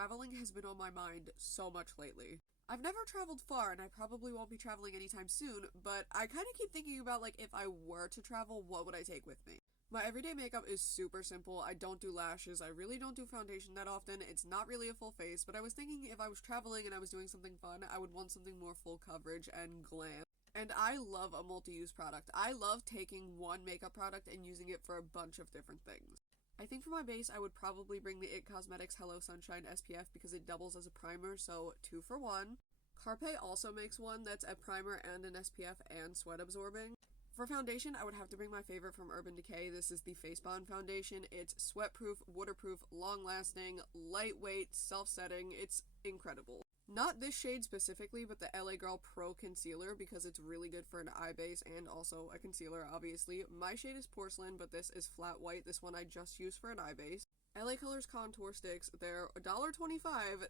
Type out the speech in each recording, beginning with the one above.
traveling has been on my mind so much lately. I've never traveled far and I probably won't be traveling anytime soon, but I kind of keep thinking about like if I were to travel, what would I take with me? My everyday makeup is super simple. I don't do lashes. I really don't do foundation that often. It's not really a full face, but I was thinking if I was traveling and I was doing something fun, I would want something more full coverage and glam. And I love a multi-use product. I love taking one makeup product and using it for a bunch of different things. I think for my base, I would probably bring the IT Cosmetics Hello Sunshine SPF because it doubles as a primer, so 2 for 1. Carpe also makes one that's a primer and an SPF and sweat absorbing. For foundation, I would have to bring my favorite from Urban Decay. This is the Face Bond foundation. It's sweat-proof, waterproof, long-lasting, lightweight, self-setting. It's incredible. Not this shade specifically, but the LA Girl Pro Concealer because it's really good for an eye base and also a concealer, obviously. My shade is Porcelain, but this is Flat White. This one I just used for an eye base. LA Colors contour sticks, they're $1.25,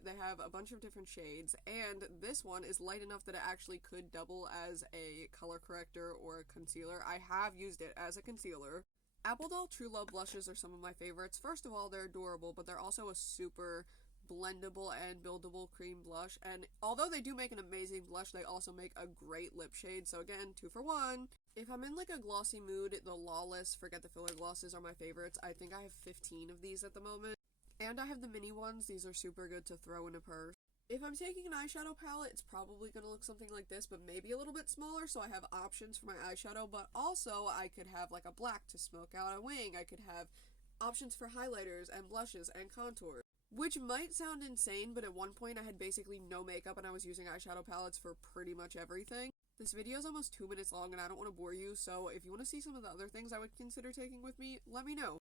they have a bunch of different shades, and this one is light enough that it actually could double as a color corrector or a concealer. I have used it as a concealer. Apple Doll True Love blushes are some of my favorites. First of all, they're adorable, but they're also a super blendable and buildable cream blush, and although they do make an amazing blush, they also make a great lip shade, so again, 2 for 1. If I'm in like a glossy mood, the Lawless Forget the Filler glosses are my favorites. I think I have 15 of these at the moment, and I have the mini ones. These are super good to throw in a purse. If I'm taking an eyeshadow palette, it's probably going to look something like this, but maybe a little bit smaller, so I have options for my eyeshadow, but also I could have like a black to smoke out a wing. I could have options for highlighters and blushes and contours. Which might sound insane, but at one point I had basically no makeup and I was using eyeshadow palettes for pretty much everything. This video is almost 2 minutes long and I don't want to bore you, so if you want to see some of the other things I would consider taking with me, let me know.